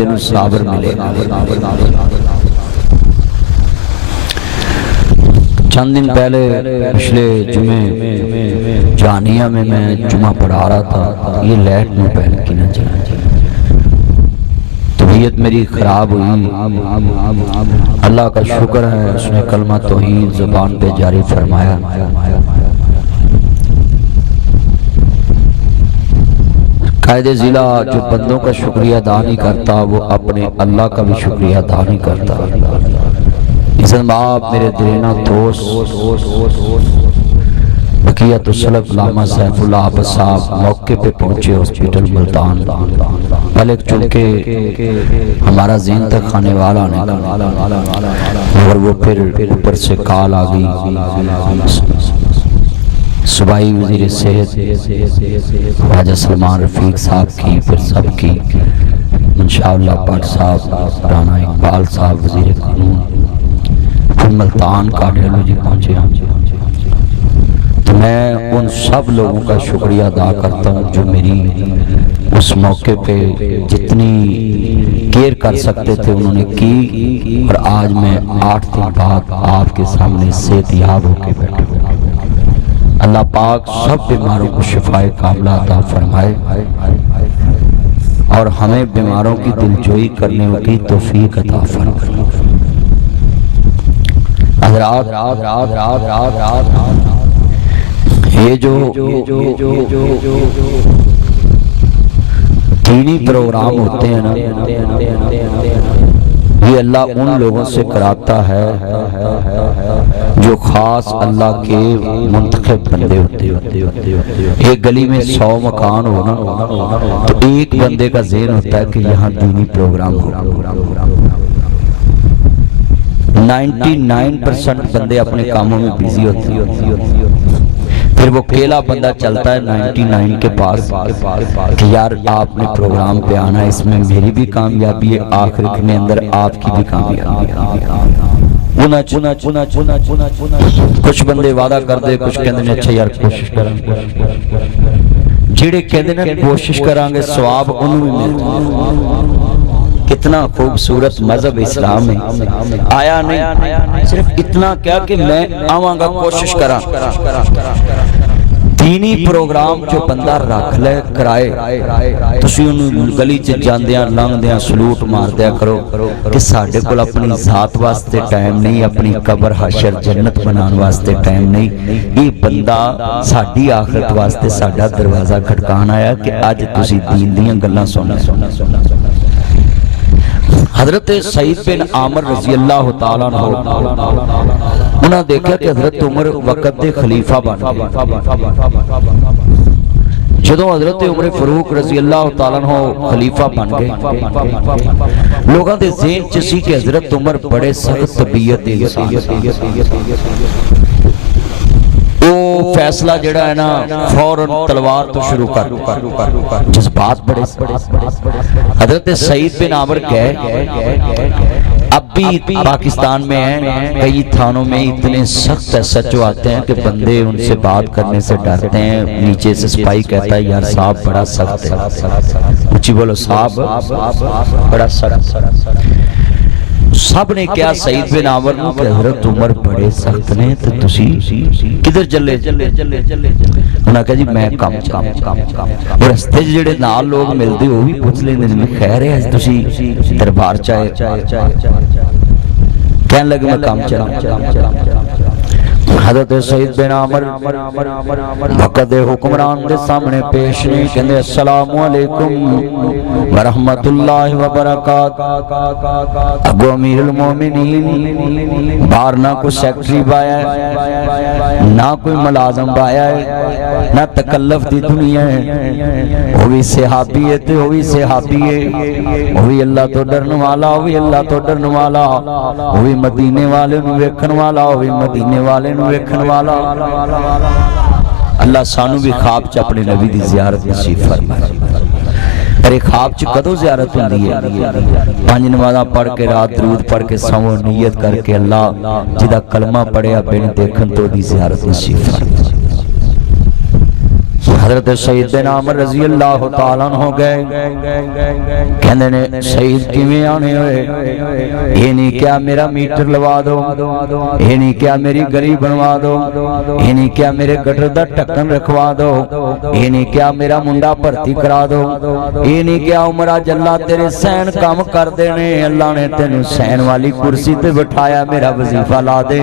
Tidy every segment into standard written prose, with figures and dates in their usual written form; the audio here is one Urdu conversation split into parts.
تینوں صابر ملے گا۔ چند دن پہلے پچھلے جمعے جانیہ میں جمعہ پڑھا رہا تھا، یہ لائٹ میں پہن کی نہ چلا، طبیعت میری خراب ہوئی۔ اللہ کا شکر ہے اس نے کلمہ توحید زبان پہ جاری فرمایا۔ قائد ضلع جو بندوں کا شکریہ ادا نہیں کرتا وہ اپنے اللہ کا بھی شکریہ ادا نہیں کرتا۔ حسن باپ میرے دینا دوست بقیت السلف علامہ سیف اللہ عبد صاحب موقع پہ پہنچے ہاسپٹل ملتان، ملک چونکہ ہمارا ذہن تک کھانے والا نہیں، اور وہ پھر اوپر سے کال آ گئی صوبائی وزیر صحت خواجہ سلمان رفیق صاحب کی، پھر سب کی، منشاء اللہ پاک صاحب، رانا اقبال صاحب وزیر قانون، پھر ملتان کارڈیالوجی پہنچے۔ تو میں ان سب لوگوں کا شکریہ ادا کرتا ہوں جو میری اس موقع پہ جتنی کیئر کر سکتے تھے انہوں نے کی، اور آج میں 8 دن بعد آپ کے سامنے صحت یاب ہو کے بیٹھا ہوں۔ اللہ پاک سب بیماروں کو شفائے کاملہ عطا فرمائے اور ہمیں بیماروں کی دلجوئی کرنے کی توفیق عطا فرمائے۔ حضرات یہ جو دینی پروگرام ہوتے ہیں نا، یہ اللہ ان لوگوں سے کراتا ہے جو خاص اللہ کے منتخب بندے ہوتے ہیں۔ ایک گلی میں 100 مکان ہو نا تو ایک بندے کا ذہن ہوتا ہے کہ یہاں دینی پروگرام ہو۔ 99% بندے اپنے کاموں میں بیزی ہوتے ہیں، پھر وہ اکیلا بندہ چلتا ہے 99 کے پاس کہ یار آپ نے پروگرام پہ آنا ہے، اس میں میری بھی کامیابی ہے، آخرت میں اندر آپ کی بھی کامیابی ہے۔ کچھ بندے وعدہ کر دے، کچھ کہندے نے اچھا یار کوشش کریں، جڑے کہندے نے کوشش کرانگے ثواب انہوں بھی ملتا۔ کتنا خوبصورت مذہب اسلام ہے، آیا نہیں صرف اتنا کیا کہ میں آواں گا کوشش کرا۔ دینی پروگرام جو بندہ رکھ لے کرائے، تسی انہوں گلی چ جاندیاں لنگدیاں سلوٹ مار دیا کرو کہ ساڑھے کل اپنی ذات واسطے ٹائم نہیں، اپنی قبر حشر جنت بنان واسطے ٹائم نہیں، یہ بندہ ساڑھی آخرت واسطے ساڑھا دروازہ کھٹکان آیا کہ آج تسی دین دیاں گلاں سونا۔ حضرت سعید بن عامر رضی اللہ تعالیٰ عنہ انہاں دیکھا کہ حضرت عمر وقت دے خلیفہ بن گئے۔ جدوں حضرت عمر فاروق رضی اللہ تعالیٰ عنہ خلیفہ بن گئے، لوگاں دے ذہن چسی کہ حضرت عمر بڑے سخت طبیعت دے انسان، وہ فیصلہ جڑا ہے نا فوراً تلوار تو شروع کر، جذبات بڑے۔ حضرت سعید بن عامر گئے، اب بھی پاکستان میں ہیں، کئی تھانوں میں اتنے سخت SHO آتے ہیں کہ بندے ان سے بات کرنے سے ڈرتے ہیں، نیچے سے سپاہی کہتا ہے یار صاحب بڑا سخت ہے، اچھی بولو صاحب بڑا سخت۔ سب نے کیا سعید بن عامر نو کہ حضرت عمر بڑے سخت نے تو تسی کدھر چلے؟ انہوں نے کہا جی میں کام اور رستے جڑے نال لوگ ملتے وہ بھی پوچھ لیں میں خیر ہے تسی دربار چاہے کہنے لگے میں کام چلا۔ حضرت سعید بن عامر وقت حکمران دے سامنے پیش نہیں، کہندے السلام علیکم ورحمت اللہ وبرکاتہ۔ ابو امیر المومنین باہر نہ کوئی سیکٹری بایا ہے، نہ کوئی ملازم بایا ہے، نہ تکلف دی دنیا ہے، وہ بھی صحابی ہے تے وہ بھی صحابی ہے، وہ بھی اللہ تو ڈرن والا، وہ بھی اللہ تو ڈرن والا، وہ بھی مدینے والے نو ویکھن والا، وہ بھی مدینے والے نو ویکھن والا۔ اللہ سانو بھی خواب چ اپنے نبی دی زیارت نصیب فرمائے۔ پر ایک خواب چ کدو زیارت ہوندی ہے؟ 5 نمازاں پڑھ کے رات درود پڑھ کے سو نیت کر کے اللہ جدا کلمہ پڑھیا بن دیکھن تو دی زیارت نصیب فرمائے۔ حضرت سید بن عامر رضی اللہ تعالیٰ عنہ ہو گئے کہنے نے سید کیویں آنے ہوئے یہ نہیں کیا میرا میٹر لوا دو یہ نہیں کیا میری گلی بنوا دو یہ نہیں کیا میرے گٹر دا ٹکن رکھوا دو یہ نہیں کیا میرا منڈا بھرتی کرا دو یہ نہیں کیا عمرہ جلہ تیرے سین کام کر دینے اللہ نے تینوں سین والی کرسی تے بٹھایا میرا وظیفہ لا دے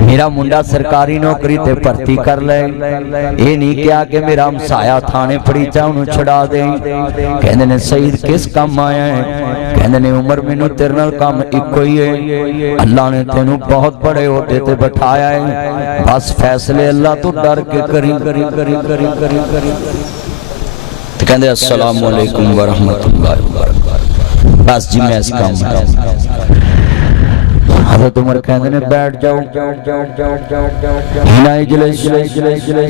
میرا منڈا سرکاری نوکری تے بھرتی کر لے یہ نہیں کیا کہ میرا ہمسایا تھانے پڑیچا انہوں چھڑا دے کہنے نے سید کس کام آیا ہے کہنے نے عمر مینوں تیرے نال کام ایکو ہی ہے اللہ نے تینوں بہت بڑے ہوتے تے بٹھایا ہے بس فیصلے اللہ تو ڈر کے کری تو کہنے السلام علیکم ورحمت اللہ وبرکاتہ بس جی میں اس کام حضرت عمر کہنے نے بیٹھ جاؤ ہنا اجلس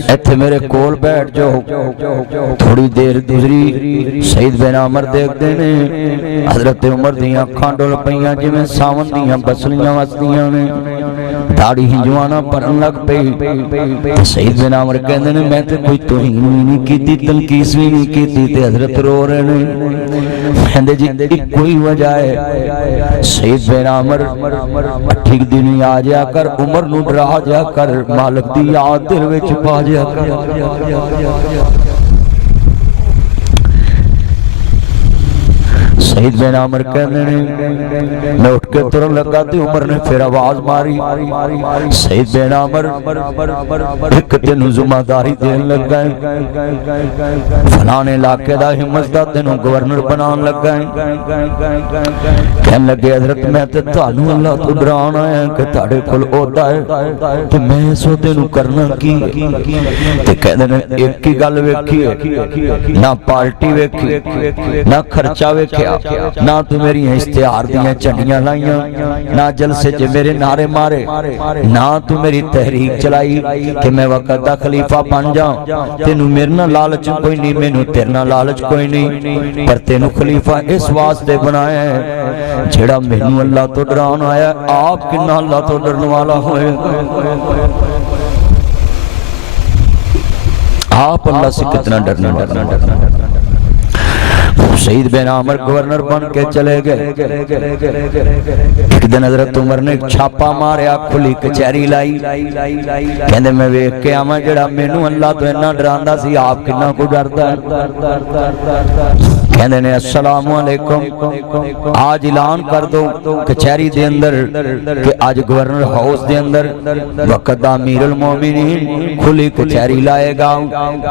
ایتھے میرے کول بیٹھ جاؤ تھوڑی دیر گزری سید بن عامر دیکھ دینے حضرت عمر دیاں کھانڈول پئیاں جی میں ساون دیاں بسلیاں وسدیاں نے داڑھی ہنجوانا پرن لگ پئی سید بن عامر کہنے نے میں تے کوئی توہین بھی نہیں کیتی تنقیس بھی نہیں کیتی تے حضرت رو رہے نے کہندے جی کوئی وجہ ہے سید بن عامر ٹھیک دنی آ جا کر عمر نو ڈرا جا کر مالک دی یاد دل وچ پا جا کر سید بن عامر کہنے نے میں اٹھ کے ترن لگا تے عمر نے پھر آواز ماری سید بن عامر ایک تینوں ذمہ داری دین لگا فلانے علاقے دا ہمت دا تینوں گورنر بنان لگا کہنے لگے حضرت میں تے تانوں اللہ تو ڈران آیا کہ تاڑے کل عہدہ ہے تے میں سو تینوں کرنا کی تے کہنے نے ایک کی گل ویکھی ہے نہ پارٹی ویکھی نہ خرچہ ویکھیا نہ تو میری اشتہار دیاں چنڈیاں لائیاں نہ جلسے چ میرے نعرے مارے نہ تو میری تحریک چلائی کہ میں وقت دا خلیفہ بن جاؤں تینوں میرے نہ لالچ کوئی نہیں مینوں تیرے نہ لالچ کوئی نہیں پر تینوں خلیفہ اس واسطے بنایا ہے جڑا مینوں اللہ تو ڈران آیا آپ کنا اللہ تو ڈرن والا ہوئے آپ اللہ سے کتنا ڈرنا سید بن عامر گورنر بن کے چلے گئے ایک دن حضرت عمر نے چھاپا ماریا کھلی کچہری لائی کہندے میں ویکھ کے آواں جڑا مینوں اللہ تو اتنا ڈراندا سی آپ کنا کو ڈردا ہے کہندے نے السلام علیکم آج اعلان کر دو کچہری دے اندر کہ آج گورنر ہاؤس دے اندر وقت دا امیر المومنین کھلی کچہری لائے گا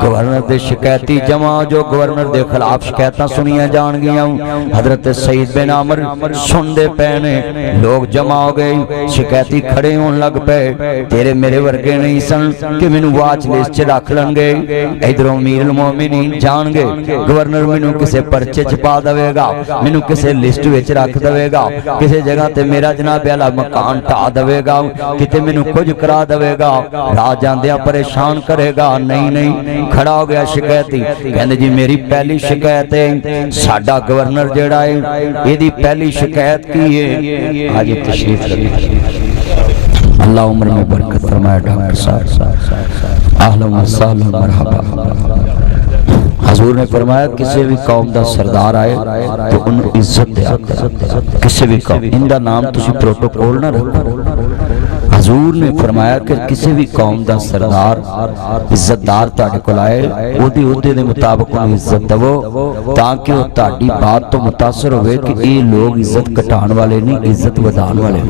گورنر دے شکایتی جمع جو گورنر دے خلاف شکایتاں سنیاں جان گیا حضرت سید بن عامر سن دے پینے لوگ جمع ہو گئے شکایتی کھڑے ہون لگ پے تیرے میرے ورگے نہیں سن کہ مینوں واچ لسٹ رکھ لیں گے ادھروں امیر المومنین جان گے گورنر مینوں کسے پرچے چھپا دے گا مینوں کسے لسٹ وچ رکھ دے گا کسے جگہ تے میرا جناب اعلی مکان ٹھا دے گا کتے مینوں کچھ کرا دے گا راہ جاندیاں پریشان کرے گا نہیں کھڑا ہو گیا شکایتی کہندے جی میری پہلی شکایت ہے ساڈا گورنر جڑا ہے ایدی پہلی شکایت کی ہے آج تشریف لگے اللہ عمر میں برکت فرمائے ڈاکٹر صاحب اہلا و سہلا مرحبا حضور نے فرمایا کسی بھی قوم دا سردار آئے تو انہوں عزت دیا کسی بھی قوم ان دا نام تسی پروٹوکول نہ رکھو حضور نے فرمایا کہ کسی بھی قوم دا سردار عزت دار تاڑے کو لائے اودی اودے دے مطابق انہوں عزت دو تاکہ وہ تاڑی بات تو متاثر ہوئے کہ یہ لوگ عزت کٹان والے نہیں عزت ودان والے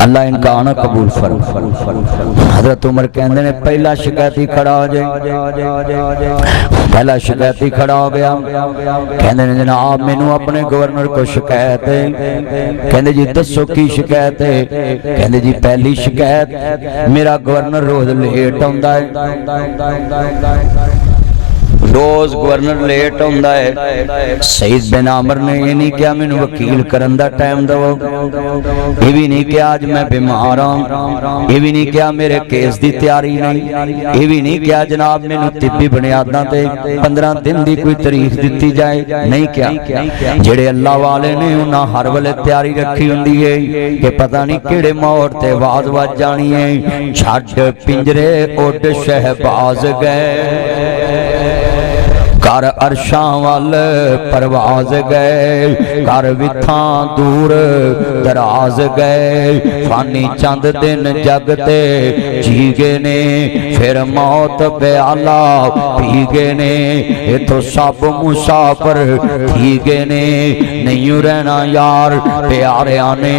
اللہ ان کا آنا قبول فرما حضرت عمر کہندے نے پہلا شکایتی کھڑا ہو جائے پہلا شکایتی کھڑا ہو گیا کہندے نے جناب مینوں اپنے گورنر کو شکایت ہے کہندے جی دسو کی شکایت ہے کہندے جی پہلی شکایت میرا گورنر روز لیٹ ہوندا ہے روز گورنر لیٹ ہوندا ہے، سعید بن عامر نے یہ نہیں کیا مینوں وکیل کرن دا ٹائم دو، یہ بھی نہیں کیا آج میں بیمار ہوں، یہ بھی نہیں کیا میرے کیس دی تیاری نہیں، یہ بھی نہیں کیا جناب مینوں طبی بنیاداں تے 15 دن دی کوئی تاریخ دتی جائے، نہیں کیا۔ جڑے اللہ والے نے انہاں ہر ویلے تیاری رکھی ہوندی ہے کہ پتہ نہیں کیڑے موڑ تے آواز وج جانی ہے، چھڈ پنجرے اڈ شہباز گئے، کر عرشاں وال پرواز گئے، کر وتھاں دور دراز گئے، فانی چند دن جگ تے جی گئے نے، پھر موت پیالہ پی گئے نے، اتھو سب مسافر تھی گئے نے، نہیں رہنا یار پیاریاں نے،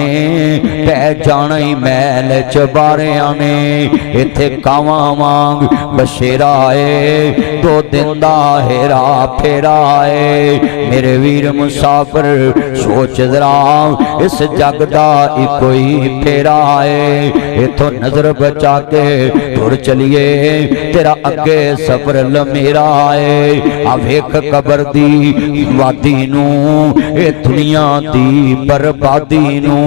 پہ جانا ہی محل چباریاں نے، اتھے کاواں وانگ بشیرا ہے، 2 دن دا ہیرا پھیرا ہے، میرے ویر مسافر سوچ ذرا اس جگ دا ہی کوئی پھیرا ہے، اتھو نظر بچا کے ٹر چلیے تیرا اگے سفر لمیرا ہے، آویک قبر دی وادی نو اے دنیا دی بربادی نو،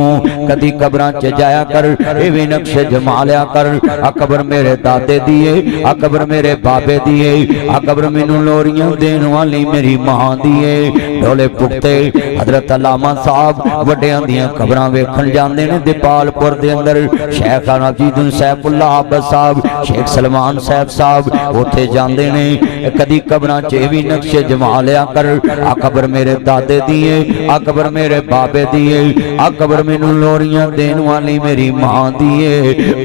کدی قبران چ جایا کر اے بھی نقش جمالیا کر، آ قبر میرے دادے دیئے، آ قبر میرے بابے دیئے، آ قبر مینوں لوریاں دین والی میری ماں دیئے، ڈھولے پکتے حضرت علامہ صاحب وڈیاں دیاں قبران ویکھن جاندے نے دیپال پور دے اندر، شیخ نجید سیف اللہ عباس صاحب، شیخ سلمان صاحب صاحب اوتھے جاندے نے، کدی قبران چ بھی نقش جمالیا کر، آ قبر میرے دادے دیئے، آ قبر میرے بابے دیئے، آ قبر مینوں لوریاں دین والی میری ماں دیئے،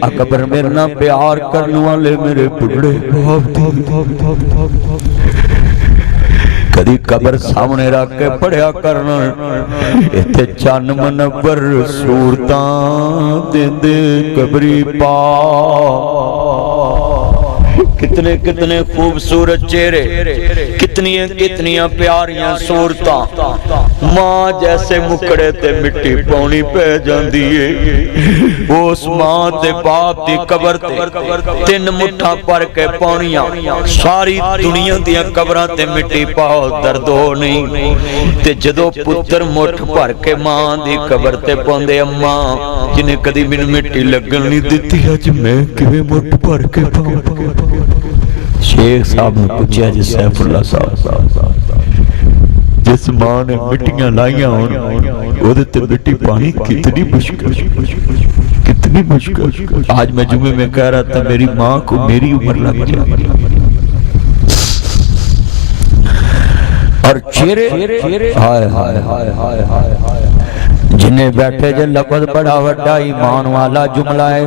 آ قبر میرے نہ پیار کرنے والے میرے بڑھڑے باپ دیئے، کدی قبر سامنے رکھ کے پڑھیا کرنا، اتھے چن منور صورتاں دے دے قبری پا، کتنے کتنے خوبصورت چہرے، کتنی پیاریاں صورتاں، ماں جیسے مکڑے تے مٹی پاؤنی پہ جاندی ہے، اس ماں تے باپ دی قبر تے 3 مٹھا پر کے پاؤنیاں، ساری دنیا دیاں قبران تے مٹی پاؤ درد ہو نہیں، تے جدو پتر مٹھ پر کے ماں دی قبر تے پوندے اماں جنہیں کدی من مٹی لگن نہیں دیتی، آج میں کیویں مٹھ پر کے پاؤں۔ شیخ صاحب نے پوچھا جی سیف اللہ صاحب، جس ماں نے مٹیاں لائیاں ہون وہ دیتے مٹی پانی کتنی مشکل، کتنی مشکل، آج میں جمعے میں کہہ رہا تھا میری ماں کو میری عمر لگ جائے، اور چہرے ہائے ہائے ہائے ہائے ہائے، جنہیں بیٹھے جے لفظ بڑا وڈا ایمان والا جملہ ہے،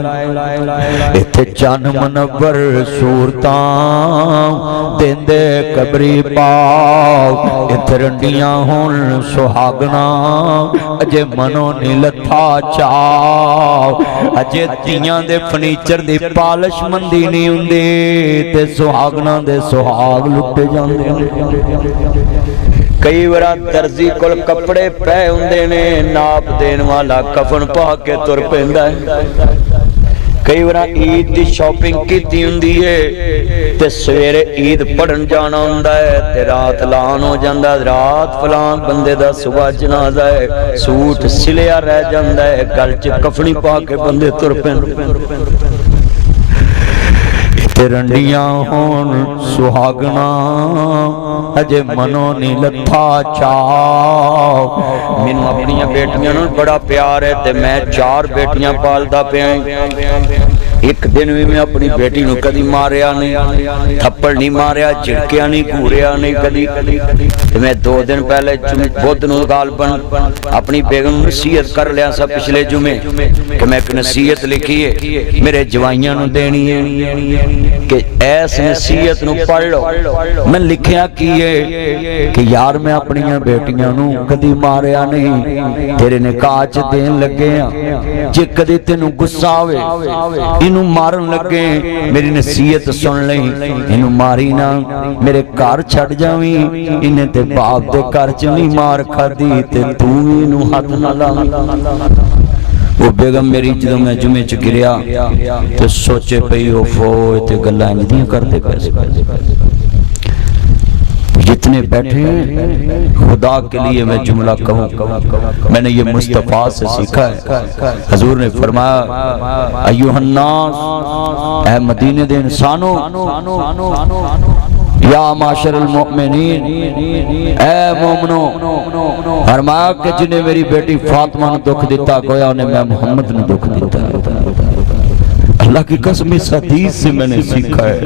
اتھے چن منور صورتاں دیندے قبری پاؤ، اتھے رنڈیاں ہون سہاگنا اجے منو نہیں لتھا چاؤ، اجے تیاں دے فرنیچر دی پالش مندی نہیں ہوندی تے سہاگنا دے سہاگ لٹے جاندے، کئی ورہ درزی کل کپڑے پہ ہوندے نے، ناپ دین والا کفن پا کے تر پہندا ہے، کئی ورہ عید دی شاپنگ کی ہوندی ہے، تے سویرے عید پڑھن جانا ہوندا ہے، تے رات لان ہو جاندا، رات فلان بندے دا صبح جنازہ ہے، سوٹ سلیا رہ جاندا ہے، گل چ کفنی پا کے بندے تر پہندا، رنڈیاں ہون سہاگنا اجے منو نہیں لتھا چاؤ، مینوں اپنیاں بیٹیاں نوں بڑا پیار ہے تے میں 4 بیٹیاں پالدا پیا، ایک دن بھی میں اپنی بیٹی نوں کدی ماریا نہیں، تھپڑ نہیں ماریا، جھڑکیا نہیں، گھوریا نہیں کدی، میں 2 دن پہلے بدھ نوں غالباً اپنی بیگم نصیحت کر لیا سا پچھلے جمعے کہ میں ایک نصیحت لکھی ہے میرے جوائیاں نوں دینی ہے کہ ایس نصیحت نو پڑھ لو، میں لکھیا کیے کہ یار میں اپنی بیٹیاں نوں کدی ماریا نہیں، تیرے نکاح چ دین لگے ہیں، جے کدی تینوں غصہ آوے انہوں مارن لگے میری نصیحت سن لیں، انہوں ماری نہ میرے گھر چھڑ جاویں، انہیں تے باپ دے گھر چ نہیں مار کھا دی تے تو انہوں ہاتھ نہ لاویں۔ وہ بیگم میری جدوں میں جمعے چ گریا تے سوچے پئی او فو تے گلاں نہیں کرتے پیسے، جتنے بیٹھے ہیں خدا کے لیے میں جملہ کہوں، میں نے یہ مصطفیٰ سے سیکھا ہے۔ حضور نے فرمایا ایھا الناس، اے مدینے دے انسانوں، یا معاشر المؤمنین، اے مومنوں، فرمایا کہ جنہیں میری بیٹی فاطمہ نے دکھ دیتا گویا انہیں میں محمد نے دکھ دیتا۔ اللہ کی قسم اس حدیث سے میں نے سیکھا ہے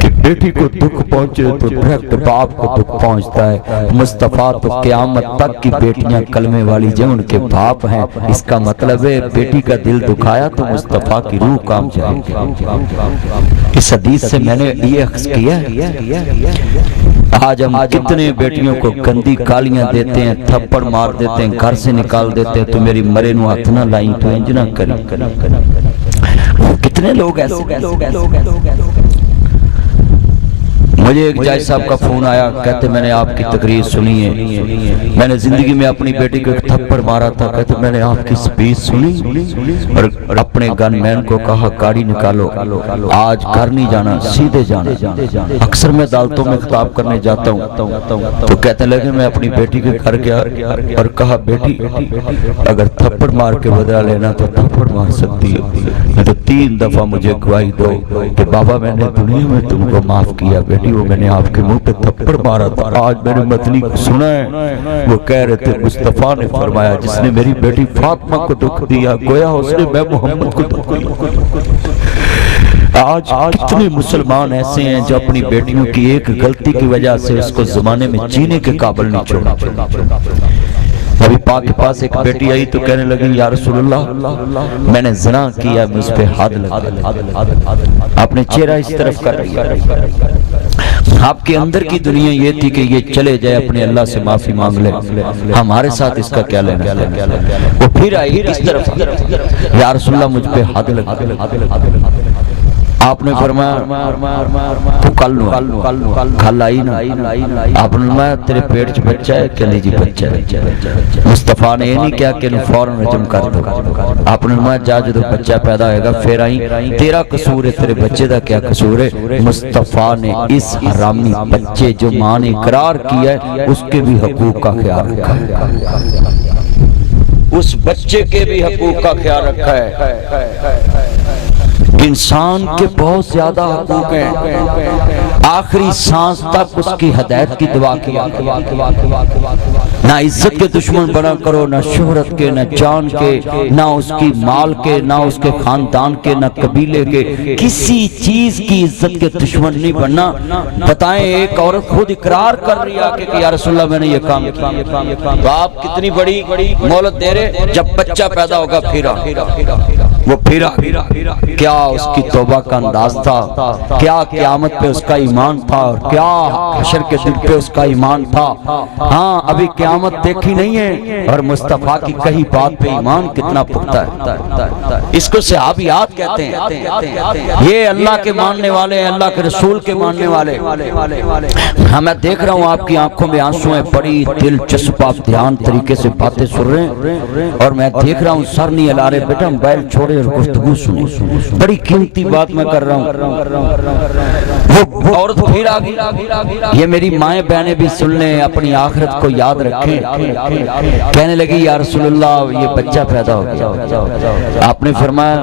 کہ بیٹی کو دکھ پہنچے تو ڈائریکٹ باپ کو دکھ پہنچتا ہے۔ مصطفیٰ تو قیامت تک کی بیٹیاں کلمے والی جو ان کے باپ ہیں، اس کا مطلب ہے بیٹی کا دل دکھایا تو مصطفیٰ کی روح کام جائے گی۔ اس حدیث سے میں نے یہ اخذ کیا ہے۔ آج ہم کتنے بیٹیوں کو گندی گالیاں دیتے ہیں، تھپڑ مار دیتے ہیں، گھر سے نکال دیتے ہیں، تو میری مرے نو ہاتھ نہ لائیں تو انج نہ کریں۔ کتنے لوگ ایسے۔ مجھے ایک جاج صاحب کا فون آیا، کہتے میں نے آپ کی تقریر سنی ہے، میں نے زندگی میں اپنی بیٹی کو ایک تھپڑ مارا تھا، کہتے میں نے آپ کی سپیچ سنی اور اپنے گن مین کو کہا گاڑی نکالو، آج گھر نہیں جانا، سیدھے جانا۔ اکثر میں عدالتوں میں خطاب کرنے جاتا ہوں تو کہتے لگے میں اپنی بیٹی کے گھر گیا اور کہا بیٹی اگر تھپڑ مار کے بدلہ لینا تو تھپڑ مار سکتی ہے، تو 3 دفعہ مجھے گواہی دو کہ بابا میں نے دنیا میں تم کو معاف کیا، بیٹی وہ میں نے آپ کے منہ پہ تھپڑ مارا تھا۔ آج میں نے متنی کو سنا ہے، وہ کہہ رہے تھے مصطفیٰ نے فرمایا جس نے میری بیٹی فاطمہ کو دکھ دیا گویا اس نے میں محمد کو دکھ دیا۔ آج کتنے مسلمان ایسے ہیں جو اپنی بیٹیوں کی ایک غلطی کی وجہ سے اس کو زمانے میں جینے کے قابل نہیں چھوڑا۔ ابھی پاک کے پاس ایک بیٹی آئی تو کہنے لگی یا رسول اللہ میں نے زنا کیا، مجھ پہ حد لگا۔ آپ نے چہرہ اس طرف کر لیا، آپ کے اندر کی دنیا یہ تھی کہ یہ چلے جائے اپنے اللہ سے معافی مانگ لے، ہمارے ساتھ اس کا کیا لینا۔ وہ پھر آئی اس طرف، یا رسول اللہ مجھ پہ حد لگا۔ آپ نے فرمایا تو کل کھل آئی نا، آپ نے فرمایا تیرے پیٹ چ بچہ ہے، کہنے جی بچہ ہے۔ مصطفیٰ نے یہ نہیں کیا کہ انہوں فوراً رجم کر دو، آپ نے فرمایا جا جدو بچہ پیدا ہوئے گا پھر آئی، تیرا قصور ہے، تیرے بچے دا کیا قصور ہے۔ مصطفیٰ نے اس حرامی بچے جو ماں نے اقرار کیا ہے اس کے بھی حقوق کا خیال رکھا ہے، اس بچے کے بھی حقوق کا خیال رکھا ہے۔ انسان کے بہت زیادہ حقوق ہیں، آخری سانس تک اس کی ہدایت کی دعا کیا کرو، نہ عزت کے دشمن بنا کرو، نہ شہرت کے، نہ جان کے، نہ اس کی مال کے، نہ اس کے خاندان کے، نہ قبیلے کے، کسی چیز کی عزت کے دشمن نہیں بننا۔ بتائیں ایک عورت خود اقرار کر رہی ہے کہ یا رسول اللہ میں نے یہ کام کیا، تو آپ کتنی بڑی مہلت دے رہے، جب بچہ پیدا ہوگا پھرا وہ پھرا، کیا اس کی توبہ کا انداز تھا، کیا قیامت پہ اس کا ایمان تھا، اور کیا حشر کے دن پہ اس کا ایمان تھا۔ ہاں ابھی قیامت دیکھی نہیں ہے اور مصطفیٰ کی کہی بات پہ ایمان کتنا پختہ ہے۔ اس کو صحابیات کہتے ہیں، یہ اللہ کے ماننے والے ہیں، اللہ کے رسول کے ماننے والے۔ ہاں میں دیکھ رہا ہوں آپ کی آنکھوں میں آنسو ہیں، بڑی دلچسپ آپ دھیان طریقے سے باتیں سن رہے ہیں، اور میں دیکھ رہا ہوں سر نہیں ہلا رہے، بیٹا موبائل چھوڑے اور گفتگو سنیں، بڑی قیمتی بات میں کر رہا ہوں۔ وہ عورت پھر آ گئی، یہ میری مائیں بہنیں بھی سن لیں، اپنی آخرت کو یاد رکھیں۔ کہنے لگی یا رسول اللہ یہ بچہ پیدا ہو گیا، آپ نے فرمایا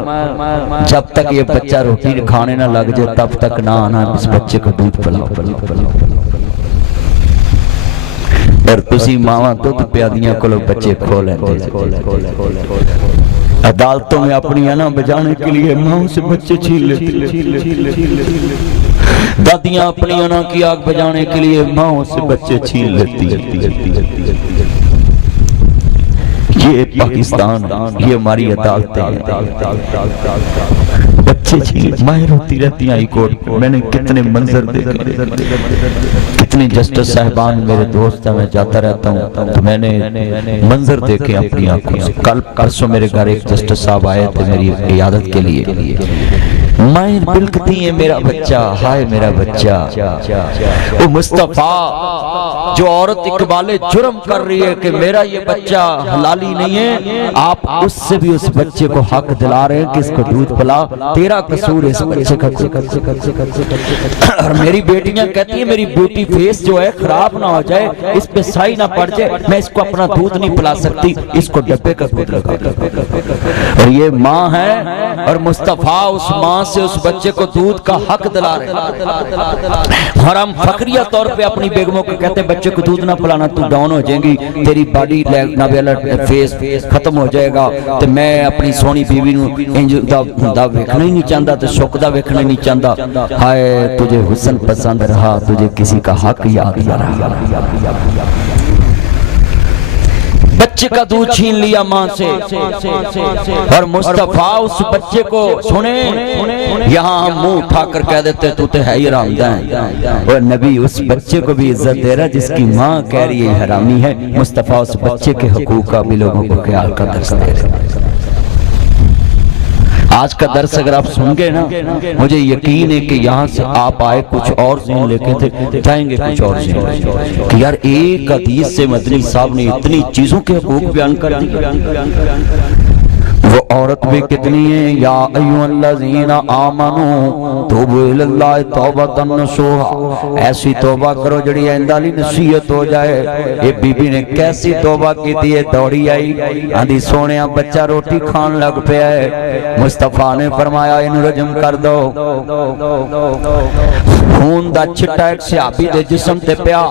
جب تک یہ بچہ روٹی کھانے نہ لگ جائے تب تک نہ آنا، اس بچے کو دودھ پلاؤ۔ اور تسی ماواں دودھ پیادیاں کو لوگ بچے کھو لیتے، عدالتوں میں اپنی انا بجانے کے لیے ماں سے بچے چھین لیتی، دادیاں اپنی انا کی آگ بجانے کے لیے ماں سے بچے چھین لیتی۔ یہ پاکستان، یہ ہماری عدالتیں ہیں، بچے چھین مائیں روتی رہتی ہیں۔ ہائی کورٹ میں نے کتنے منظر دیکھے، کتنے جسٹس صاحبان میرے دوست ہیں، میں جاتا رہتا ہوں تو میں نے منظر دیکھے اپنی آنکھوں سے۔ کل پرسوں میرے گھر ایک جسٹس صاحب آئے تھے میری عیادت کے لیے، مائیں بلکتی ہیں میرا بچہ، ہائے میرا بچہ۔ وہ مصطفیٰ جو عورت اقبال جرم کر رہی ہے کہ میرا یہ بچہ حلالی نہیں ہے، آپ اس سے بھی اس بچے کو حق دلا رہے ہیں کہ اس کو دودھ پلا، تیرا قصور اس بچے کا۔ اور میری بیٹیاں کہتی ہیں میری بیوٹی فیس جو ہے خراب نہ ہو جائے، اس پہ سائی نہ پڑ جائے، میں اس کو اپنا دودھ نہیں پلا سکتی، اس کو ڈبے کا دودھ لگا۔ اور یہ ماں ہے اور مصطفیٰ اس ماں سے اس بچے کو دودھ کا حق دلا رہے ہیں۔ اور ہم فخریہ طور پہ اپنی بیگموں کو کہتے ہیں بچے کو دودھ نہ پلانا، تو ڈاؤن ہو جائیں گی، تیری باڈی فیس ختم ہو جائے گا۔ تو میں اپنی سونی بیوی نو انج دا ویکھنا ہی نہیں چاہتا، تو سکدا ویکھنا ہی نہیں چاہتا۔ ہائے تجھے حسن پسند رہا، تجھے کسی کا حق یاد نہ رہا۔ بچے کا دودھ چھین لیا ماں سے، اور مصطفیٰ اس بچے کو سنیں، یہاں ہم منہ اٹھا کر کہہ دیتے تو تے ہے ہی حرامدہ ہے، اور نبی اس بچے کو بھی عزت دے رہا جس کی ماں کہہ رہی ہے حرامی ہے۔ مصطفیٰ اس بچے کے حقوق کا بھی لوگوں کو خیال کا درس دے رہا ہے۔ آج کا درس اگر آپ سن گئے نا، مجھے یقین ہے کہ یہاں سے آپ آئے کچھ اور ذہن لے کے تھے، جائیں گے کچھ اور ذہن کہ یار ایک حدیث سے مدنی صاحب نے اتنی چیزوں کے حقوق بیان کر دی۔ وہ عورت بھی کتنی ہے، یا ایھا الذین آمنوا توبوا الی اللہ توبۃ نصوحا، ایسی توبہ کرو جڑی آئندہ لی نصیحت ہو جائے۔ یہ بی بی نے کیسی توبہ کی تھی، دوڑی آئی، آندھی سونیا بچہ روٹی کھان لگ پیا ہے۔ مصطفیٰ نے فرمایا انہوں رجم کر دو۔ خون دا چھٹا ایک صحابی دے جسم تے پیا،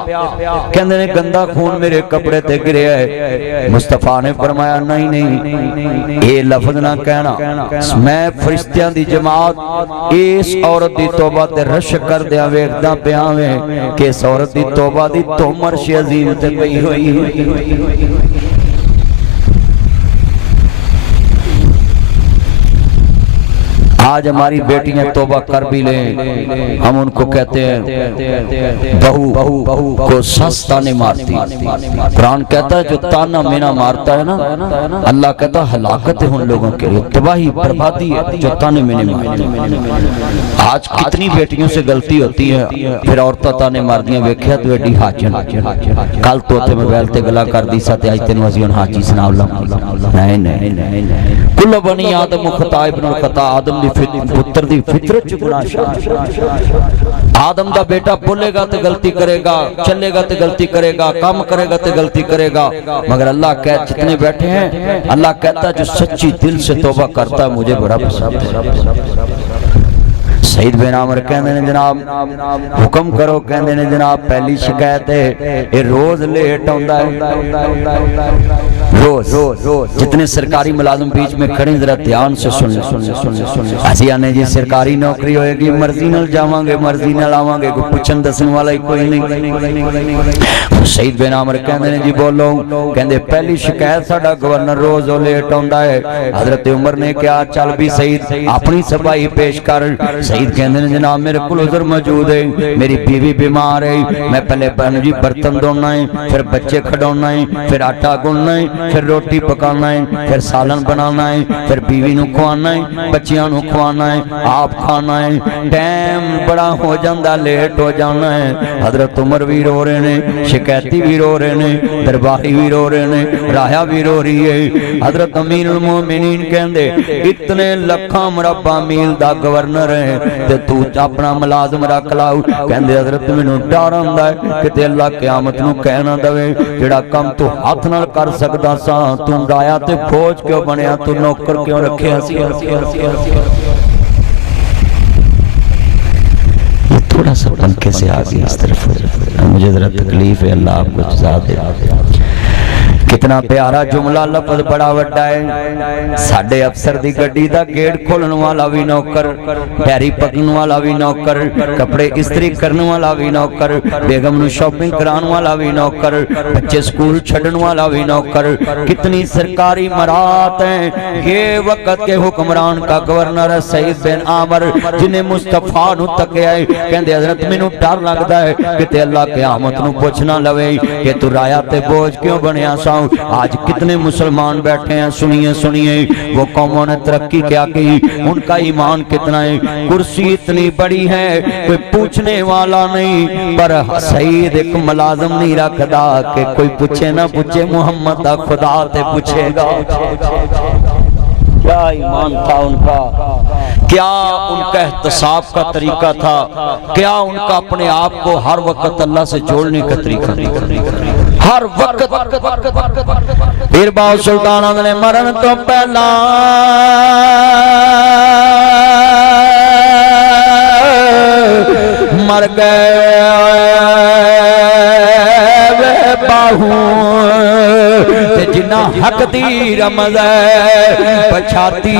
کہندے نے گندا خون میرے کپڑے تے گریا ہے۔ مصطفیٰ نے فرمایا نہیں نہیں، اے لفظ نہ کہنا، میں فرشتیاں دی جماعت اس عورت دی توبہ تے رش کر دیا ویکھدا پیا ویں کہ اس عورت دی توبہ دی توم عرش عظیم تے پئی ہوئی۔ آج ہماری بیٹیاں توبہ کر بھی لیں، ہم ان کو کہتے ہیں بہو کو سس تانے مارتی۔ قرآن کہتا ہے جو تانا مینا مارتا ہے نا، اللہ کہتا ہے ہلاکت ہے ان لوگوں کے لیے، تباہی بربادی ہے جو تانے مینے مارتی۔ آج کتنی بیٹیوں سے غلطی ہوتی ہے، پھر عورتہ تانے مار دیاں ویکھیا تو ایڈی حاجن، کل تو تے موبائل تے گلا کر دی ساتے آج تینوں ازیون حاجی سنا اللہ۔ نہیں، کل بنی آدم خطا ابن الخطا، آدم دی پتر دی فطرت چ گناہ شامل۔ آدم دا بیٹا بولے گا تو غلطی کرے گا، چلے گا تو غلطی کرے گا، کام کرے گا تو غلطی کرے گا، مگر اللہ کہتا جتنے بیٹھے ہیں، اللہ کہتا جو سچی دل سے توبہ کرتا ہے مجھے بڑا پسند ہے۔ سعید بن عامر کہندے نے جناب حکم کرو، کہندے نے جناب پہلی شکایت ہے یہ روز لیٹ ہوندا ہے۔ روز جتنے سرکاری ملازم بیچ میں کھڑے ذرا دھیان سے سن لیں۔ اسی آنے جی سرکاری نوکری ہوئے گی، مرضی نال جاواں گے مرضی نال آواں گے، کوئی پوچھن دسن والا ہی کوئی نہیں۔ سعید بن عامر کہندے نے جی بولو، کہندے پہلی شکایت ساڈا گورنر روز لیٹ ہوندا ہے۔ حضرت عمر نے کہا چل بھی سعید اپنی صفائی پیش کر۔ سعید کہندے نے جناب میرے کول عذر موجود ہے، میری بیوی بیمار ہے، میں پہلے جی برتن دھونا ہے، پھر بچے کھڈاونا ہے، پھر آٹا گوننا ہے، پھر روٹی پکانا ہے، پھر سالن بنانا ہے، پھر بیوی نو کھوانا ہے، بچیاں نو کھوانا ہے، آپ کھانا ہے، ٹائم بڑا ہو جاندہ لیٹ ہو جانا ہے۔ حضرت عمر بھی رو رہے ہیں، شکایتی بھی رو رہے ہیں، درباری بھی رو رہے ہیں، راہیا بھی رو رہی ہے۔ حضرت امیر المومنین کہندے اتنے لکھاں مربع میل دا گورنر ہے تے تو اپنا ملازم رکھ لاؤ۔ کہندے حضرت مینوں ڈر ہوندا ہے کہ تے اللہ قیامت نو کہنا دے جڑا کم تو ہاتھ نال کر سکدا سا تو رایا تے فوج کیوں بنیا، تو نوکر کیوں رکھیا سی۔ تھوڑا سا پنکھے سے آگے اس طرف ہو جائے، مجھے ذرا تکلیف ہے، اللہ آپ کو جزا دے۔ کتنا پیارا جملہ لفظ بڑا وڈا ہے۔ ساڈے افسر دی گڈی دا گیٹ کھولن والا بھی نوکر، ڈیری پکن والا بھی نوکر، کپڑے استری کرن والا بھی نوکر، بیگم نو شاپنگ کران والا بھی نوکر، بچے سکول چھڈن والا بھی نوکر۔ کتنی سرکاری مرات ہیں۔ یہ وقت کے حکمران کا گورنر ہے سعید بن عامر، جنہیں مصطفیٰ نو تکیا ہے، کہندے حضرت مینوں ڈر لگدا ہے کہ تے اللہ قیامت نو پوچھنا لوے کہ تو رایا تے بوجھ کیوں بنیا سا۔ آج کتنے مسلمان بیٹھے ہیں، سنیے سنیے وہ قوموں نے ترقی کیا کی، ان کا ایمان کتنا ہے، کرسی اتنی بڑی ہے کوئی پوچھنے والا نہیں، پر سعید ایک ملازم نہیں رکھدا کہ کوئی پوچھے نہ پوچھے، محمد دا خدا تے پوچھے گا۔ کیا ایمان تھا ان کا، کیا ان کا احتساب کا طریقہ تھا، کیا ان کا اپنے آپ کو ہر وقت اللہ سے جوڑنے کا طریقہ تھا، ہر وقت۔ پھر باؤ سلطان نے مرن تو پہلا مر گئے باہوں جنہ حق دی رمض پچھاتی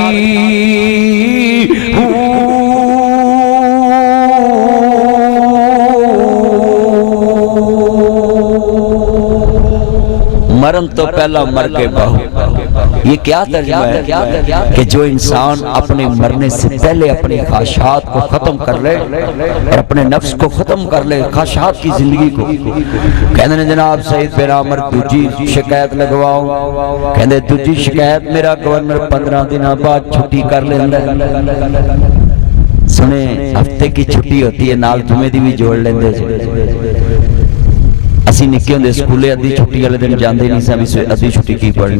مرن تو پہلا مر کے باہو۔ یہ کیا ترجمہ ہے کہ جو انسان اپنے مرنے سے پہلے اپنی خواہشات کو ختم کر لے اور اپنے نفس کو ختم کر لے، خواہشات کی زندگی کو، کہنے نے جناب سعید بن عامر دوجی شکایت لگواؤ، کہنے دوجی شکایت میرا گورنر 15 دن بعد چھٹی کر لیندہ ہے، سنیں ہفتے کی چھٹی ہوتی ہے نال جمعے دی بھی جوڑ لیندے اسی نکے ہوندے سکولے ادھی چھٹی والے دن جاندے نہیں سے ادھی چھٹی کی پڑھنی،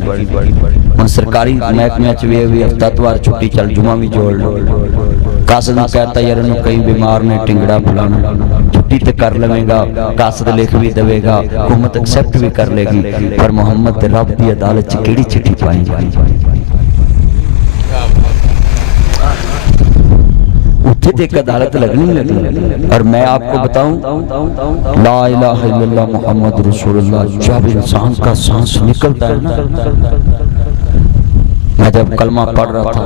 ہن سرکاری محکمے چ بھی ہفتہ اتوار چھٹی چل جمعہ بھی جوڑ لو، قاصد نے کہتا یار انہوں کئی بیمار نے ٹنگڑا پھلانا، چھٹی تے کر لویں گا، قاصد لکھ بھی دے گا، حکومت ایکسپٹ بھی کر لے گی، پر محمد تے رب دی عدالت چ کیڑی چٹھی پائیں گی؟ اتھے تے ایک عدالت لگنی لگی۔ اور میں آپ کو بتاؤں لا الہ الا اللہ محمد رسول اللہ جب انسان کا سانس نکلتا ہے نا، میں جب کلمہ پڑھ رہا تھا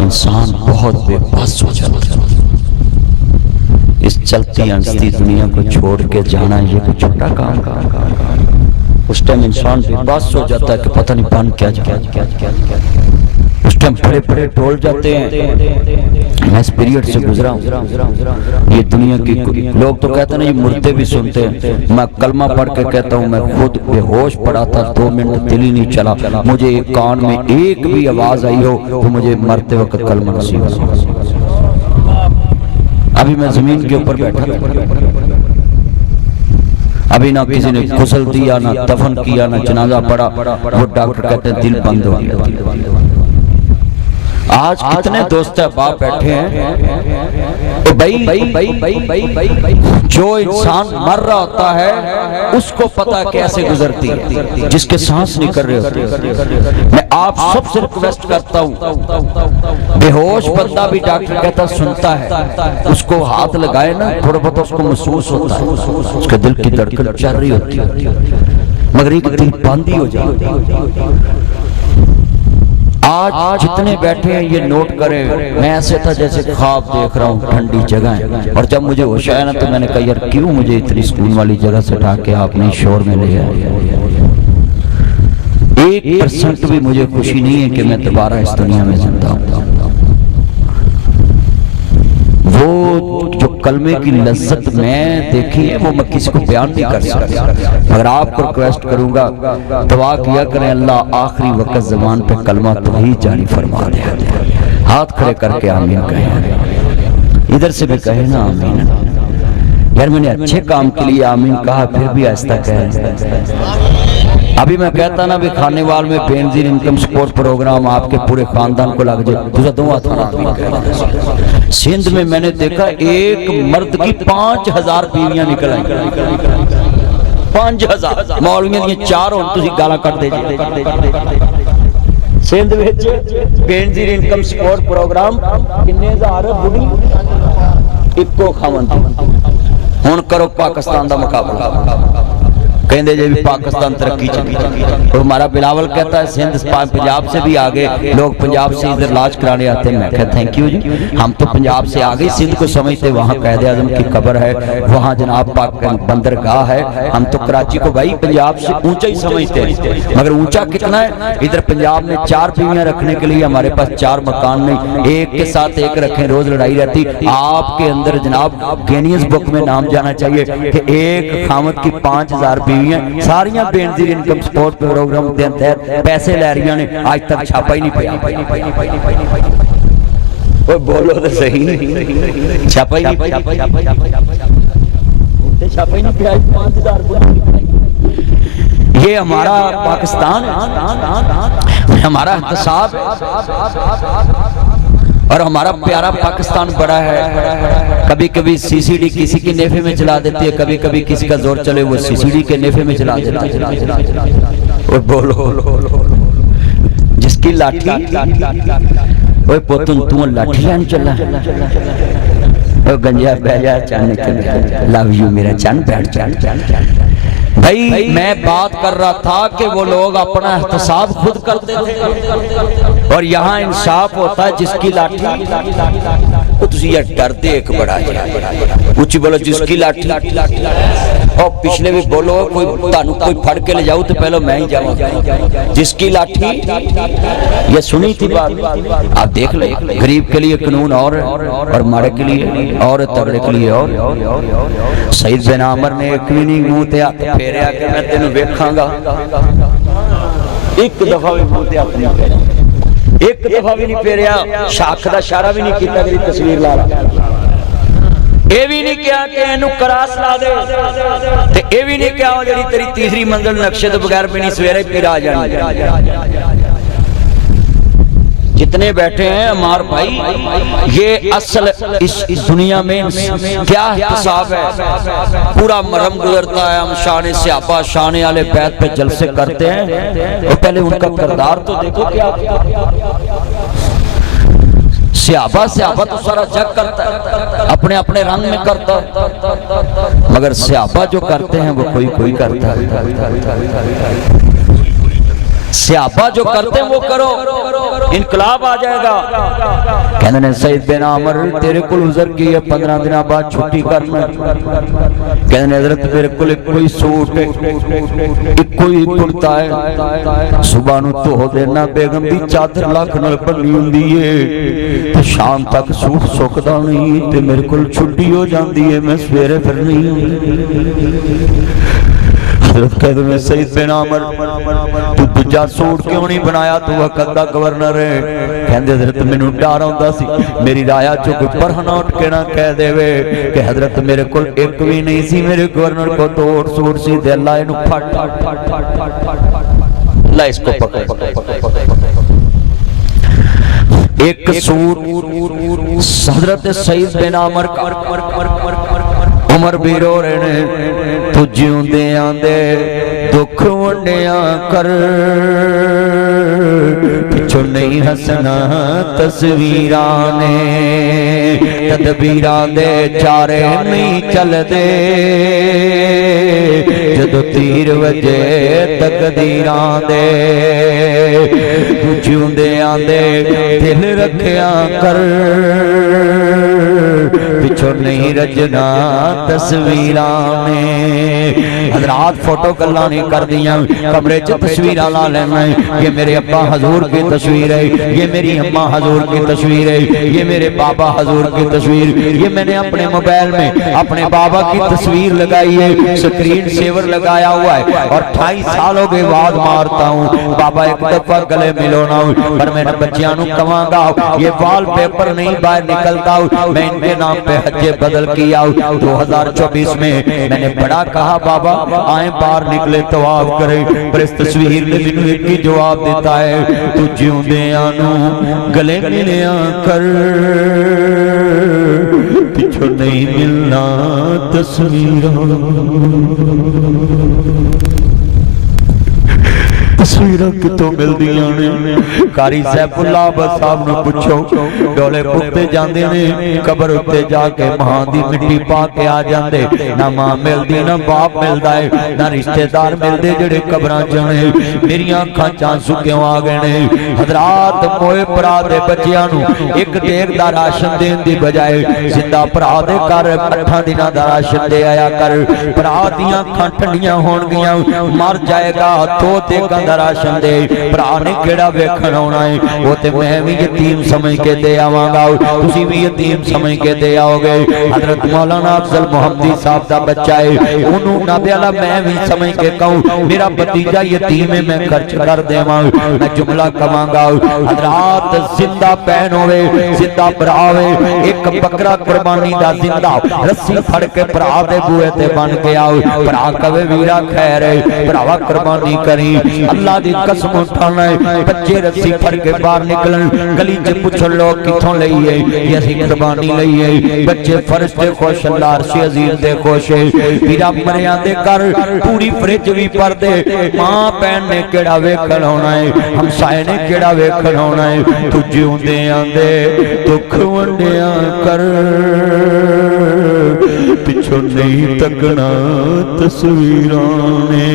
انسان بہت بے بس ہو جاتا ہے، اس چلتی ہنستی دنیا کو چھوڑ کے جانا یہ کوئی چھوٹا کام، اس ٹائم انسان بے بس ہو جاتا ہے کہ پتہ نہیں بن کیا جائے، اس ٹائم بڑے بڑے ٹول جاتے ہیں۔ میں اس پیریڈ سے گزرا ہوں، یہ دنیا کی لوگ تو کہتے ہیں یہ مردے بھی سنتے ہیں، میں کلمہ پڑھ کے کہتا ہوں میں خود بے ہوش پڑا تھا، 2 منٹ دل ہی نہیں چلا، مجھے ایک کان میں ایک بھی آواز آئی ہو تو مجھے مرتے وقت کلمہ نصیب ہو۔ ابھی میں زمین کے اوپر بیٹھا تھا، ابھی نہ کسی نے غسل دیا نہ دفن کیا نہ جنازہ پڑھا، وہ ڈاکٹر کہتے ہیں دل بند ہو گیا۔ آج کتنے دوست احباب بیٹھے ہیں تو بھائی جو انسان مر رہا ہوتا ہے اس کو پتہ کیسے گزرتی ہے، جس کے سانس نہیں کر رہے ہوتے۔ میں آپ سب سے ریکویسٹ کرتا ہوں، بے ہوش بندہ بھی ڈاکٹر کہتا سنتا ہے، اس کو ہاتھ لگائے نا تھوڑا بہت اس کو محسوس ہوتا ہے، اس کے دل کی دھڑکن چل رہی ہوتی ہے، مگر ایک دل بندی ہو جاتی ہے۔ آج جتنے بیٹھے ہیں یہ نوٹ کریں، میں ایسے تھا جیسے خواب دیکھ رہا ہوں ٹھنڈی جگہیں، اور جب مجھے ہوش آیا نا تو میں نے کہا یار کیوں مجھے اتنی سکون والی جگہ سے اٹھا کے آپ نے شور میں لے آئے، 1% بھی مجھے خوشی نہیں ہے کہ میں دوبارہ اس دنیا میں زندہ ہوں۔ وہ جو کلمے کی لذت میں دیکھی ہے وہ میں کسی کو بیان نہیں کر سکتا، مگر آپ کو ریکویسٹ کروں گا دعا کیا کریں اللہ آخری وقت زمان پہ کلمہ توحید جاری فرما دے، ہاتھ کھڑے کر کے آمین کہیں، ادھر سے بھی کہیں نا آمین۔ یار میں نے اچھے کام کے لیے آمین کہا پھر بھی آہستہ کہیں۔ ابھی میں کہتا نا بھی کھانے وال میں بینزین انکم سپورٹ پروگرام آپ کے پورے خاندان کو لگ جائے تو دعا تھا۔ سندھ میں میں نے دیکھا ایک مرد کی 5000 بیویاں نکل آئیں، 5000 مولویاں دیئے 4 ہوں تو گالا کٹ دے جائے۔ سندھ وچ بینزین انکم سپورٹ پروگرام کنے ہزار بڑی اکو کھاون ہن کرو پاکستان دا مقابلہ، کہندے جے بھی پاکستان ترقی چلی، تو ہمارا بلاول کہتا ہے سندھ پنجاب سے بھی آگے، لوگ پنجاب سے ادھر لاج کرانے آتے ہیں، میں کہا تھینک یو جی، ہم تو پنجاب سے آگے سندھ کو سمجھتے وہاں قائد اعظم کی قبر ہے، وہاں جناب پاک بندرگاہ ہے، ہم تو کراچی کو بھائی پنجاب سے اونچا ہی سمجھتے ہیں، مگر اونچا کتنا ہے؟ ادھر پنجاب میں 4 بیویاں رکھنے کے لیے ہمارے پاس 4 مکان نہیں، ایک کے ساتھ ایک رکھیں روز لڑائی رہتی۔ آپ کے اندر جناب گینیز بک میں نام جانا چاہیے کہ ایک خامد کی 5000 بیوی ہوئی ہیں ساریاں بے نظیر انکم سپورٹ پروگرام دے تحت پیسے لے رہی ہیں آج تک چھاپا ہی نہیں پیا بولو تو صحیح چھاپا ہی نہیں پیا یہ ہمارا پاکستان ہمارا احتساب اور ہمارا پیارا پاکستان بڑا ہے کبھی کبھی سی سی ڈی کسی کی نیفے میں چلا دیتی ہے کبھی کبھی کسی کا زور چلے وہ سی سی ڈی کے نیفے میں چلا دیتی ہے اور بولو جس کی لاٹھی اوے پوتن تو لاٹھی لین چلا او گنجا بیجا چاند کے لو یو میرا چاند بیٹھ چاند بھائی میں بات کر رہا تھا کہ وہ لوگ اپنا احتساب خود کرتے تھے اور یہاں انصاف ہوتا ہے جس کی لاٹھی وہ تسی یہ ڈرتے ایک بڑا کچھ بولو جس کی لاٹھی اور پچھلے بھی بولو کوئی پھڑ کے لے جاؤ تو پہلے میں ہی جاؤں جس کی لاٹھی یہ سنی تھی بات آپ دیکھ لیں غریب کے لیے قانون اور مارے کے لیے اور تگڑے کے لیے اور سید بن عامر نے ایک بھی نہیں منہ تے ہاتھ پھیریا کہ میں تینوں ویکھاں گا ایک دفعہ بھی منہ تے ہاتھ نہیں پھیریا ایک دفعہ بھی نہیں پھیریا شاخ دا اشارہ بھی نہیں کیتا میری تصویر لا رہا اے بھی نہیں کیا کہ اینو کراس لا دے تے اے بھی نہیں کیا جڑی تیری تیسری منزل نقشے تو بغیر بھی نہیں سویرے پھر آ جانی جتنے بیٹھے ہیں ہمار بھائی یہ اصل اس دنیا میں کیا احتساب ہے پورا مرم گزرتا ہے ہم شان صحابہ شان آل بیت پہ جلسے کرتے ہیں اور پہلے ان کا کردار تو دیکھو کیا صحابہ تو سارا جگ کرتا ہے اپنے اپنے رنگ میں کرتا ہے مگر صحابہ جو کرتے ہیں وہ کوئی کرتا ہے صحابہ جو کرتے ہیں وہ کرو انقلاب آ جائے گا کہنے نے سید بن عامر تیرے کل عذر کی ہے 15 دن بعد چھٹی کرنا کہنے نے حضرت میرے کل کوئی سوٹ ایک کوئی کرتا ہے صبح نو تو ہو دینا بیگم دی چادر لاکھ نل بنی ہوندی ہے تو شام تک سوٹ سکدا نہیں تے میرے کل چھٹی ہو جاندی ہے میں سویرے پھر نہیں ہوں حضرت کہتے میں سید بن عامر تو دجا سوٹ کیوں نہیں بنایا تو وقت دا گورنر ہے کہندے حضرت میں نو ڈارا ہوندا سی میری رایا جو کوئی پرہنا اٹھ کے نہ کہہ دے وے کہ حضرت میرے کل ایک بھی نہیں سی میرے گورنر کو توڑ سوٹ سی دے اللہ انو پھٹ اللہ اس کو پکڑ ایک سوٹ حضرت سید بن عامر کا عمر بھی رو رہے نے تو جیوں دے آندے دکھ ونڈیاں کر پچھو نہیں ہسنا تصویرانے تدبیران دے چارے نہیں چل دے جدو تیر وجے تقدیران دے تو جیوں دے آندے دل رکھیاں کر پچھو نہیں رجنا تصویران میں حضرات فوٹو کلا نہیں کر دیا کمرے چھ تصویران لا لینا ہے یہ میرے ابا حضور کی تصویر ہے یہ میری اماں حضور کی تصویر ہے یہ میرے بابا حضور کی تصویر یہ میں نے اپنے موبائل میں اپنے بابا کی تصویر لگائی ہے سکرین سیور لگایا ہوا ہے اور 28 سالوں کے بعد مارتا ہوں بابا ایک دفعہ گلے ملونا ہوں پر میں نے بچیانوں کماں گا یہ وال پیپر نہیں باہر نکلتا ہوں میں ان کے نام پہ حج بدل کیا 2024 میں میں نے بڑا کہا بابا آئیں باہر نکلے طواف کرے پر اس تصویر نے منو ایک ہی جواب دیتا ہے تو جیوں دے آنو گلے ملیاں کر پچھو نہیں ملنا تصویروں تصویروں کی تو مل دیا نے کاری سیف اللہ بس صاحب نے پوچھو ڈولے پکتے جاندے نے قبر اتے جا کے ماں دی مٹی پا کے آ جاندے نہ ماں مل دی نہ باپ مل دائے نہ رشتہ دار مل دے جڑے قبران جانے میری آنکھاں چانسو کیوں آ گئے نے حضرات موئے پرا دے بچیانو ایک دیکھ دا راشن دین دی بجائے زندہ پرا دے کر 8 دنہ دا راشن دے آیا کر پرا دیاں کھانٹنیاں ہون گیاں مر جائے گا تو دیکھاں دا راشن دے بھرا نے کیڑا ویکھن ہونا ہے وہ تے میں بھی یتیم سمجھ کے دے آواں گا تسی بھی یتیم سمجھ کے دے آؤ گے حضرت مولانا افضل محمدی صاحب دا بچہ ہے انہوں نبی اللہ میں بھی سمجھ کے کہوں میرا بھتیجا یتیم ہے میں خرچ کر دے ماں میں جملہ کہاں گا حضرات زندہ پہن ہوئے زندہ بھراوے ایک بکرا قربانی دا زندہ رسی پھڑ کے بھرا دے بوئے تے بن کے آؤ بھرا کبے ویرا خیر ہے بھراوا قربانی کری اللہ دی قسم اٹھانا ہے بچے رسی پھڑ کے باہر نکلن گلی چ پوچھن لوگ کتھوں لئیے یہ اسی قربانی لئیے بچے فرشتے خوش اللہ عرش عظیم دے خوش پیرا مریاں دے کر پوری فریج بھی پر دے ماں پہن نے کیڑا ویکھن ہونا ہے ہمسائے نے کیڑا ویکھن ہونا ہے تجھے ہوندے آندے دکھ ونڈیاں کر پچھو نہیں تکنا تصویرانے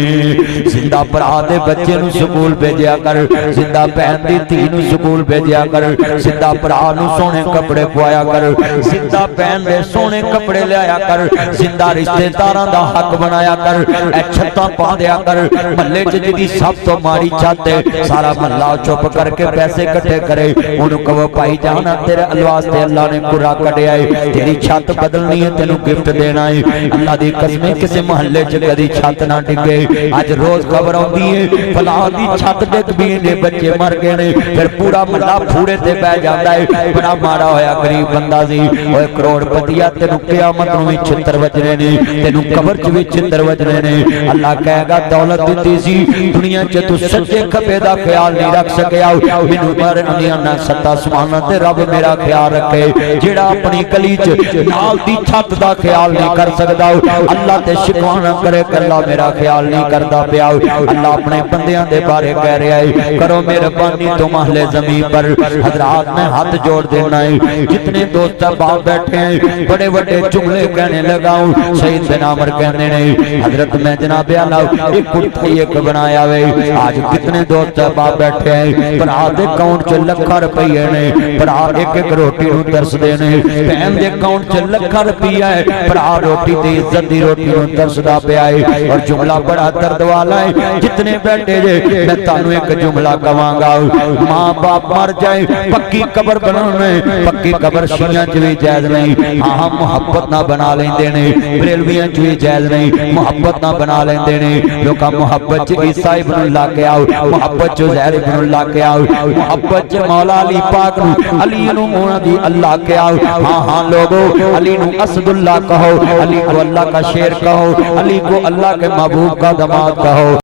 زندہ پرا دے بچے نو سکول بھیجیا کر زندہ پہن دی تھی نو سکول بھیجیا کر زندہ پرا نو سونے کپڑے پوایا کر زندہ پہن دے سونے کپڑے لے آیا کر زندہ رشتے داراں دا حق بنایا کر اے چھتاں پا دیا کر محلے جدی سب تو ماری چاہتے سارا محلہ چپ کر کے پیسے کٹے کرے انہوں کہو پائی جانا تیرے الواسطے اللہ نے قرآ کٹے آئے تیری چھت بدلنی ہے تینوں گفٹ دینا ہے اللہ دی قسمیں کسے محلے چکدی چھت نہ ڈگے آج روز خبر ہوندی ہے فلاں دی چھت ڈگ بھی نے بچے مر گئے نے پھر پورا محلہ پھوڑے تے بہ جاتا ہے بڑا مارا ہویا غریب بندہ سی اوے کروڑ پتیا تینوں قیامت نوں وی چھتر وجنے نے تینوں قبر چ وی چھتر وجنے نے اللہ کہے گا دولت دتی سی دنیا چ تو سچے کھپے دا خیال نہیں رکھ سکیا مینوں مر انیاں نہ ستا سمانا تے رب میرا خیال رکھے جیڑا اپنی گلی چ نال دی چھت دا خیال نہیں کر سکدا اللہ تے شکوا نہ کرے کہ اللہ میرا خیال نہیں کردا پیا اللہ اپنے بندیاں دے بارے کہہ رہا ہے کرو مہربانی تو محلے زمین پر حضرات میں ہاتھ جوڑ دینا ہے جتنے دوست باہر بیٹھے ہیں بڑے بڑے جملے کہنے لگاؤں شہید بن عامر کہنے نہیں حضرت میں جناب اعلیٰ ایک کٹھی ایک بنایا ہوئے آج کتنے دوست باہر بیٹھے ہیں پر آدھے کاؤنٹ چل لکھا روپیے نے پر آدھے ایک روٹی نو ترس دینے پہن دے کاؤنٹ چل لکھا روپیہ ہے پر آدھے روٹی دے عزت دی روٹی نو ترس دا پہ آئے اور جملہ بڑا درد والا ہے جتنے بیٹھے جے میں تانو ایک جملہ کہاں گا ماں باپ مر جائے پکی قبر بنانے پکی قبر شیعہ چوی جائز نہیں ہاں محبت نہ بنا لیں دینے بریلویاں چوی جائز نہیں محبت نہ بنا لیں دینے لوکا محبت چ عیسیٰ ابن اللہ کے آؤ محبت چ زہر ابن اللہ کے آؤ محبت چ مولا علی پاک نو علی نو مونا دی اللہ کے آؤ ہاں لوگو علی نو اسد اللہ کہو علی کو اللہ کا شیر کہو علی کو اللہ کے محبوب کا دماد کہو